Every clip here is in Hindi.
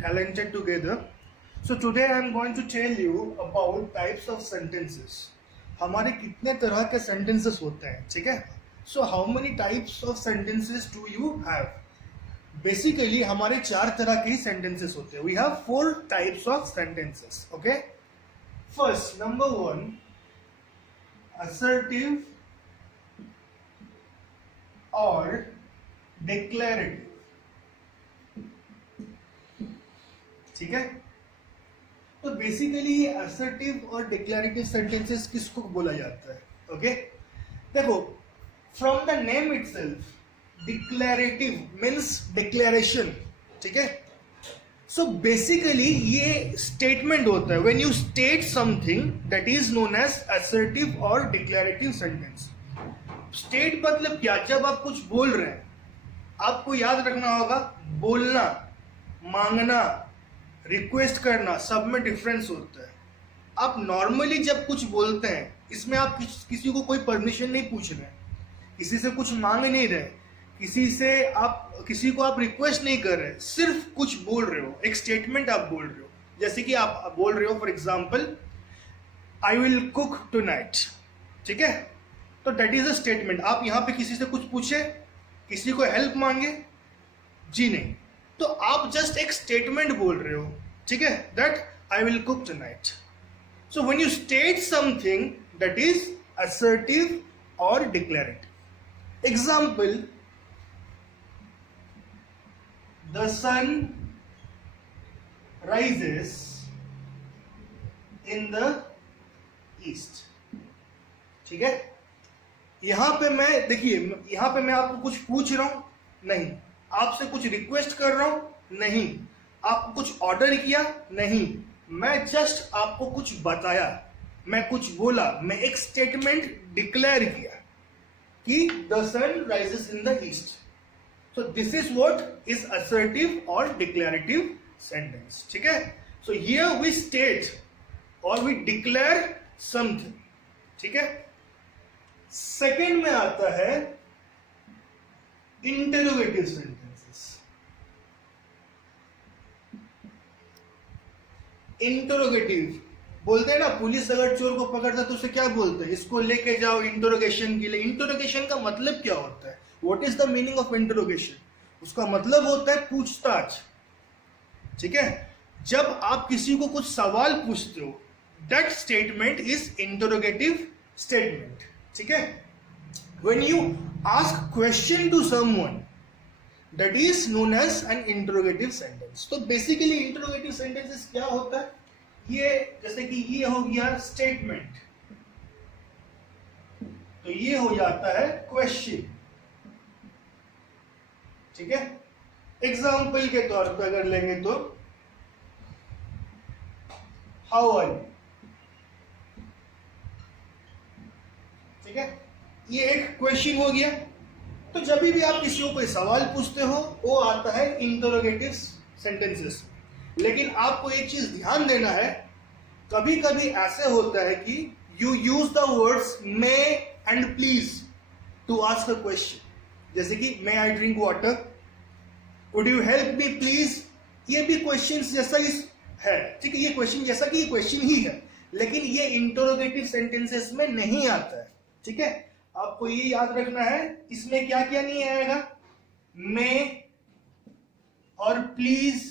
talented together. So today I am going to tell you about types of sentences. हमारे कितने तरह के sentences होते हैं, ठीक है? So how many types of sentences do you have? Basically हमारे 4 तरह के sentences होते हैं. We have 4 types of sentences. Okay? First, number 1, assertive or declarative. ठीक है? तो बेसिकली ये असर्टिव और डिक्लेरेटिव सेंटेंसेस किसको बोला जाता है? ओके, देखो, from the name itself declarative means declaration. ठीक है? सो बेसिकली ये स्टेटमेंट होता है. When you state something that is known as assertive और डिक्लेरेटिव सेंटेंस. स्टेट मतलब क्या? जब आप कुछ बोल रहे हैं, आपको याद रखना होगा, बोलना, मांगना, रिक्वेस्ट करना, सब में डिफरेंस होता है. आप नॉर्मली जब कुछ बोलते हैं, इसमें आप किसी को कोई परमिशन नहीं पूछ रहे, किसी से कुछ मांग नहीं रहे, किसी को आप रिक्वेस्ट नहीं कर रहे, सिर्फ कुछ बोल रहे हो, एक स्टेटमेंट आप बोल रहे हो. जैसे कि आप बोल रहे हो for example, I will cook tonight. ठीक है? तो दैट इज अ स्टेटमेंट. आप यहां पे किसी से कुछ पूछे, किसी को हेल्प मांगे? जी नहीं. तो आप जस्ट एक स्टेटमेंट बोल रहे हो. ठीक है? That I will cook tonight. So when you state something that is assertive और declarative. Example, the sun rises in the east. ठीक है? यहां पे मैं, देखिए, यहां पे मैं आपको कुछ पूछ रहा हूं? नहीं. आपसे कुछ रिक्वेस्ट कर रहा हूं? नहीं. आपको कुछ ऑर्डर किया? नहीं. मैं जस्ट आपको कुछ बताया, मैं कुछ बोला, मैं एक स्टेटमेंट डिक्लेयर किया कि the sun rises in the east. So this is what is assertive और डिक्लेरेटिव सेंटेंस. ठीक है? सो हियर वी स्टेट और वी डिक्लेयर समथिंग. ठीक है? सेकेंड में आता है इंटरोगेटिव सेंटेंसेस. इंटरोगेटिव बोलते हैं ना, पुलिस अगर चोर को पकड़ता है तो उसे क्या बोलते हैं? इसको लेके जाओ इंटरोगेशन के लिए. इंटरोगेशन का मतलब क्या होता है? What is the meaning of interrogation? उसका मतलब होता है पूछताछ. ठीक है? जब आप किसी को कुछ सवाल पूछते हो, that statement is interrogative statement. ठीक है? When you ask question to someone, that is known as an interrogative sentence. तो basically interrogative sentences क्या होता है? ये जैसे कि ये हो गया स्टेटमेंट, तो ये हो जाता है क्वेश्चन. ठीक है? एग्जाम्पल के तौर पर अगर लेंगे तो हाउ आर यू. ठीक है? ये एक क्वेश्चन हो गया. तो जब भी आप किसी को कोई सवाल पूछते हो, वो आता है इंटरोगेटिव सेंटेंसेस. लेकिन आपको एक चीज ध्यान देना है, कभी कभी ऐसे होता है कि you use the words may and please to ask a question. जैसे कि may I drink water, would you help me please. ये भी क्वेश्चन जैसा ही है. ठीक है? ये क्वेश्चन जैसा कि ये क्वेश्चन ही है, लेकिन ये इंटरोगेटिव सेंटेंसेस में नहीं आता है. ठीक है? आपको ये याद रखना है, इसमें क्या क्या नहीं आएगा? मे और प्लीज.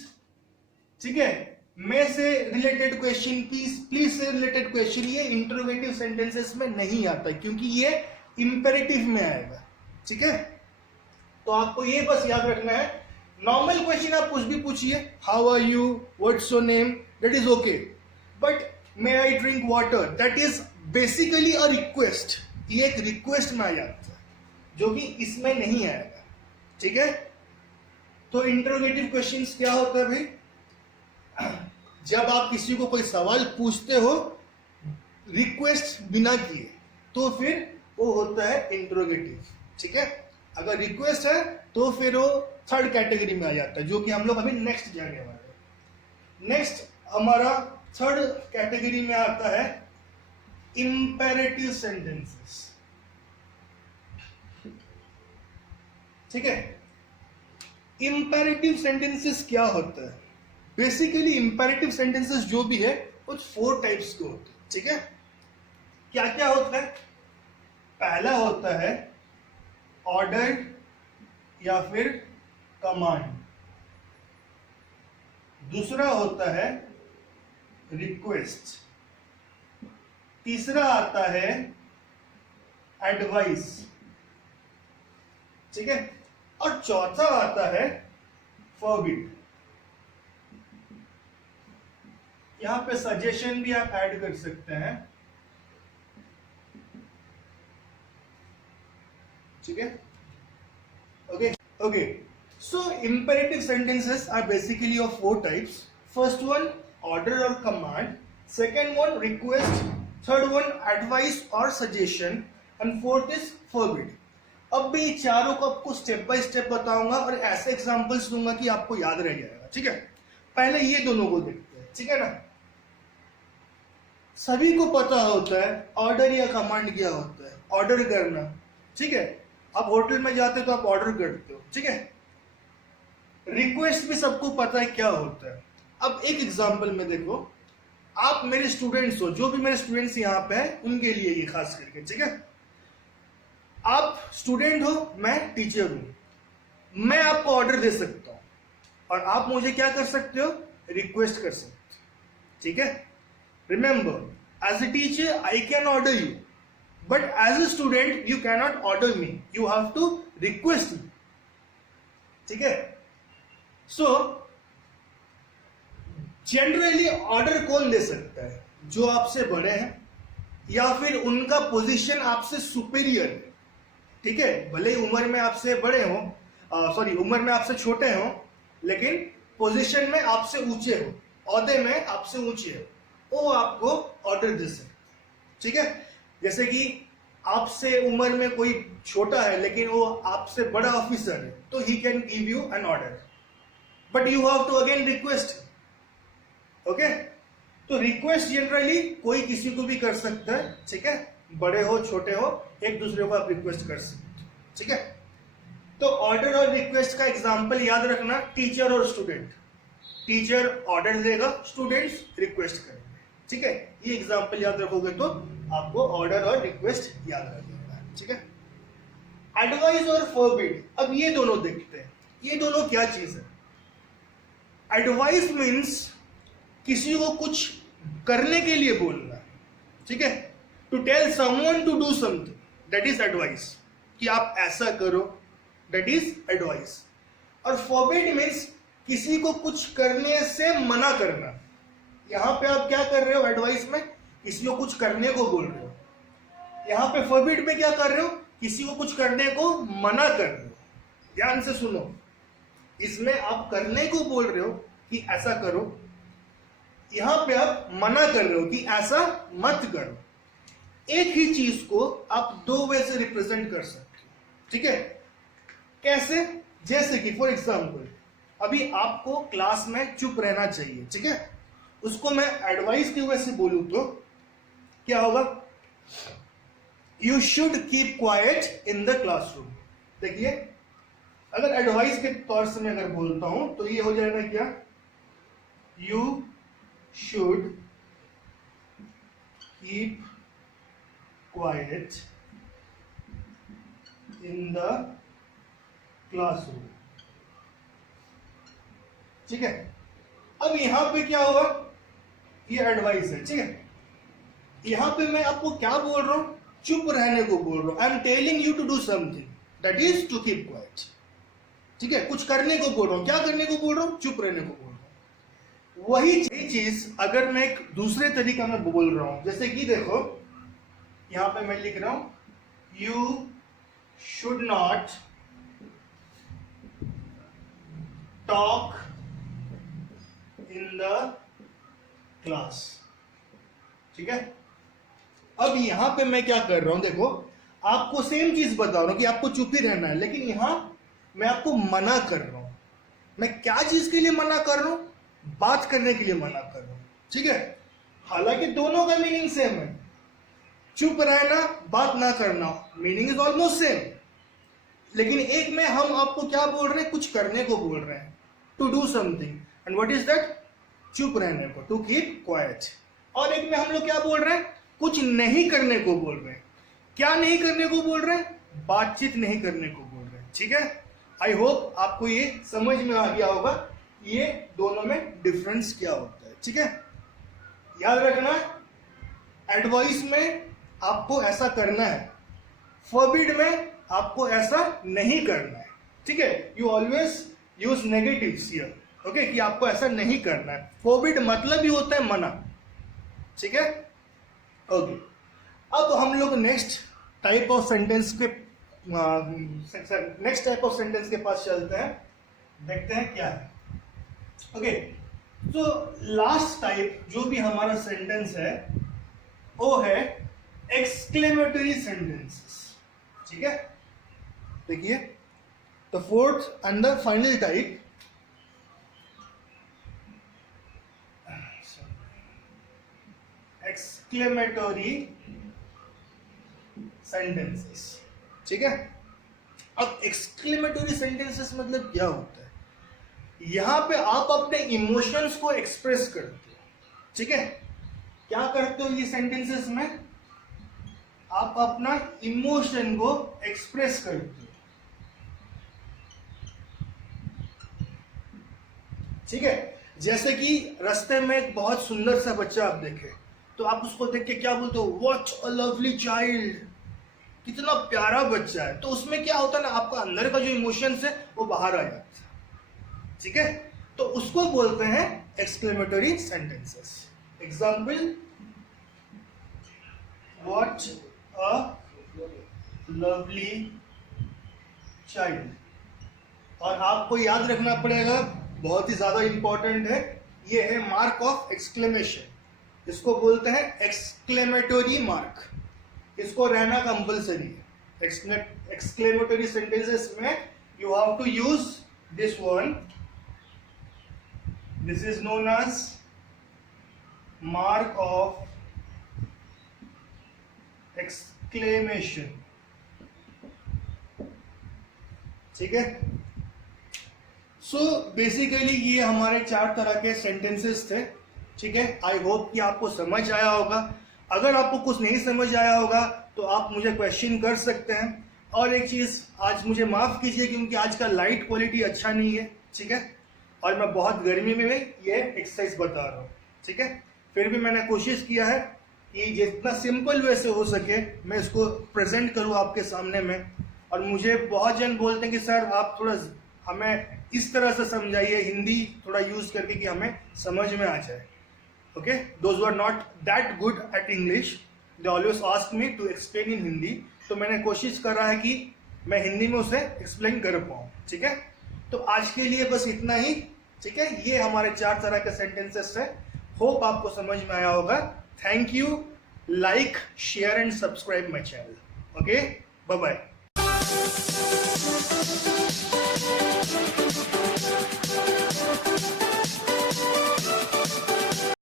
ठीक है? मे से रिलेटेड क्वेश्चन, प्लीज से रिलेटेड क्वेश्चन, ये इंटरोगेटिव सेंटेंसेस में नहीं आता क्योंकि ये इंपेरेटिव में आएगा. ठीक है? तो आपको ये बस याद रखना है. नॉर्मल क्वेश्चन आप कुछ भी पूछिए, how are you, what's your name, that is okay. But may I drink water, that is basically a request. ये एक रिक्वेस्ट में आ जाता है, जो कि इसमें नहीं आएगा. ठीक है? तो इंटरोगेटिव क्वेश्चंस क्या होता है भाई? जब आप किसी को कोई सवाल पूछते हो रिक्वेस्ट बिना किए, तो फिर वो होता है इंटरोगेटिव. ठीक है? अगर रिक्वेस्ट है तो फिर वो थर्ड कैटेगरी में आ जाता है, जो कि हम लोग अभी नेक्स्ट जाने वाले हैं. नेक्स्ट हमारा थर्ड कैटेगरी में आता है इंपेरेटिव सेंटेंसेस. ठीक है? इंपेरेटिव सेंटेंसेस क्या होता है? बेसिकली इंपेरेटिव सेंटेंसेस जो भी है वो 4 टाइप्स के होते हैं, ठीक है। क्या क्या होता है? पहला होता है ऑर्डर या फिर कमांड, दूसरा होता है रिक्वेस्ट, तीसरा आता है एडवाइस, ठीक है, और चौथा आता है फॉरबिड। यहां पे सजेशन भी आप ऐड कर सकते हैं, ठीक है। Okay okay, so imperative sentences are basically of 4 types. First one order और command, second one request, third one advice और suggestion, and fourth is forbid. अब मैं ये चारों को आपको स्टेप बाय स्टेप बताऊंगा और ऐसे एग्जांपल्स दूंगा कि आपको याद रह जाएगा, ठीक है। पहले ये दोनों को देखते हैं, ठीक है ना। सभी को पता होता है ऑर्डर या कमांड क्या होता है, ऑर्डर करना, ठीक है। आप होटल में जाते हो तो आप ऑर्डर करते हो, ठीक है। रिक्वेस्ट भी सबको पता है क्या होता है। अब एक एग्जांपल में देखो, आप मेरे स्टूडेंट्स हो, जो भी मेरे स्टूडेंट्स यहाँ पे हैं उनके लिए ये खास करके, ठीक है। आप स्टूडेंट हो, मैं टीचर हूं, मैं आपको ऑर्डर दे सकता हूं और आप मुझे क्या कर सकते हो, रिक्वेस्ट कर सकते हो, ठीक है। Remember, as a teacher I can order you, but as a student you can not order me, you have to request me, ठीक है। सो जनरली ऑर्डर कौन दे सकता है? जो आपसे बड़े हैं या फिर उनका पोजीशन आपसे सुपीरियर है, ठीक है। भले ही उम्र में आपसे बड़े हो, उम्र में आपसे छोटे हो, लेकिन पोजीशन में आपसे ऊंचे हो, ओहदे में आपसे ऊंचे हो, वो आपको ऑर्डर दे सकते, ठीक है। जैसे कि आपसे उम्र में कोई छोटा है लेकिन वो आपसे बड़ा ऑफिसर है, तो he can give you an order, but you have to again request, okay. तो रिक्वेस्ट जनरली कोई किसी को भी कर सकता है, ठीक है। बड़े हो छोटे हो, एक दूसरे को आप रिक्वेस्ट कर सकते, ठीक है। तो ऑर्डर और रिक्वेस्ट का एग्जांपल याद रखना, टीचर और स्टूडेंट। टीचर ऑर्डर देगा, स्टूडेंट्स रिक्वेस्ट करेंगे, ठीक है। ये एग्जांपल याद रखोगे तो आपको ऑर्डर और रिक्वेस्ट याद रखेगा, ठीक है। एडवाइस और फॉरबिड, अब ये दोनों देखते हैं, ये दोनों क्या चीज है। एडवाइस मीन्स किसी को कुछ करने के लिए बोलना, ठीक है। To tell someone to do something, that is advice, कि आप ऐसा करो, दैट इज एडवाइस। और फॉरबिड मीन्स किसी को कुछ करने से मना करना। यहां पे आप क्या कर रहे हो, एडवाइस में किसी को कुछ करने को बोल रहे हो, यहां पे फॉरबिड में क्या कर रहे हो, किसी को कुछ करने को मना कर रहे हो। ध्यान से सुनो, इसमें आप करने को बोल रहे हो कि ऐसा करो, यहां पे आप मना कर रहे हो कि ऐसा मत करो। एक ही चीज को आप 2 वे से रिप्रेजेंट कर सकते हो, ठीक है। कैसे? जैसे कि फॉर एग्जाम्पल अभी आपको क्लास में चुप रहना चाहिए, ठीक है। उसको मैं एडवाइस की वजह से बोलूं तो क्या होगा, you should keep quiet in the classroom. देखिए, अगर एडवाइस के तौर से मैं अगर बोलता हूं तो ये हो जाएगा क्या, you should keep quiet in the classroom, ठीक है। अब यहां पे क्या होगा, ये एडवाइस है, ठीक है। यहां पे मैं आपको क्या बोल रहा हूं, चुप रहने को बोल रहा हूं। I am telling you to do something, that is to keep quiet, ठीक है। कुछ करने को बोल रहा हूं, क्या करने को बोल रहा हूं, चुप रहने को बोल रहा हूं। वही चीज अगर मैं एक दूसरे तरीका में बोल रहा हूं, जैसे कि देखो यहां पे मैं लिख रहा हूं, you should not talk in the class, ठीक है। अब यहां पे मैं क्या कर रहा हूं, देखो आपको सेम चीज बता रहा हूं कि आपको चुप ही रहना है, लेकिन यहां मैं आपको मना कर रहा हूं। मैं क्या चीज के लिए मना कर रहा हूं, बात करने के लिए मना कर रहा हूं, ठीक है। हालांकि दोनों का मीनिंग सेम है, चुप रहना, बात ना करना, मीनिंग इज ऑलमोस्ट सेम, लेकिन एक में हम आपको क्या बोल रहे हैं, कुछ करने को बोल रहे हैं, to do something, and what is that, चुप रहने को, टू कीप क्वाइट। और एक में हम लोग क्या बोल रहे हैं, कुछ नहीं करने को बोल रहे हैं। क्या नहीं करने को बोल रहे हैं, बातचीत नहीं करने को बोल रहे हैं। ठीक है, आई होप आपको ये समझ में आ गया होगा ये दोनों में डिफरेंस क्या होता है। ठीक है, याद रखना एडवाइस में आपको ऐसा करना है, फॉरबिड में आपको ऐसा नहीं करना है। ठीक है, you always use negatives here, okay, कि आपको ऐसा नहीं करना है। फॉरबिड मतलब ही होता है मना। ठीक है, ओके। अब हम लोग नेक्स्ट टाइप ऑफ सेंटेंस के पास चलते हैं, देखते हैं क्या है। ओके, तो लास्ट टाइप जो भी हमारा सेंटेंस है वो है एक्सक्लेमेटरी सेंटेंसेस। ठीक है, देखिए the fourth and the final type exclamatory sentences. ठीक है, अब एक्सक्लेमेटरी सेंटेंसेस मतलब क्या होता है, यहां पे आप अपने इमोशंस को एक्सप्रेस करते हो। ठीक है, क्या करते हो ये सेंटेंसेस में, आप अपना इमोशन को एक्सप्रेस करते हो। ठीक है, जैसे कि रास्ते में एक बहुत सुंदर सा बच्चा आप देखे तो आप उसको देख के क्या बोलते हो, व्हाट अ लवली चाइल्ड, कितना प्यारा बच्चा है। तो उसमें क्या होता है ना, आपका अंदर का जो इमोशंस है वो बाहर आ जाता है। ठीक है, तो उसको बोलते हैं exclamatory sentences. Example, what a lovely child. और आपको याद रखना पड़ेगा, बहुत ही ज्यादा इंपॉर्टेंट है, ये है मार्क ऑफ एक्सक्लेमेशन। इसको बोलते हैं एक्सक्लेमेटरी मार्क, इसको रहना कंपल्सरी है। एक्सक्लेमेटरी सेंटेंसेस में you have to use this one, this is known as mark of exclamation. ठीक है, सो बेसिकली ये हमारे 4 तरह के सेंटेंसेस थे। ठीक है, आई होप कि आपको समझ आया होगा। अगर आपको कुछ नहीं समझ आया होगा तो आप मुझे क्वेश्चन कर सकते हैं। और एक चीज, आज मुझे माफ कीजिए क्योंकि आज का लाइट क्वालिटी अच्छा नहीं है। ठीक है, और मैं बहुत गर्मी में ये एक्सरसाइज बता रहा हूँ। ठीक है, फिर भी मैंने कोशिश किया है कि जितना सिंपल वे से हो सके मैं इसको प्रेजेंट करूँ आपके सामने में। और मुझे बहुत जन बोलते हैं कि सर आप थोड़ा हमें इस तरह से समझाइए, हिंदी थोड़ा यूज करके कि हमें समझ में आ जाए। Okay, those who are not that good at English they always ask me to explain in Hindi. तो मैंने कोशिश करा है कि मैं हिंदी में उसे एक्सप्लेन कर पाऊँ। ठीक है, तो आज के लिए बस इतना ही। ठीक है, ये हमारे 4 तरह के सेंटेंसेस है। होप आपको समझ में आया होगा। Thank you, like, share and subscribe my channel. Okay, bye bye.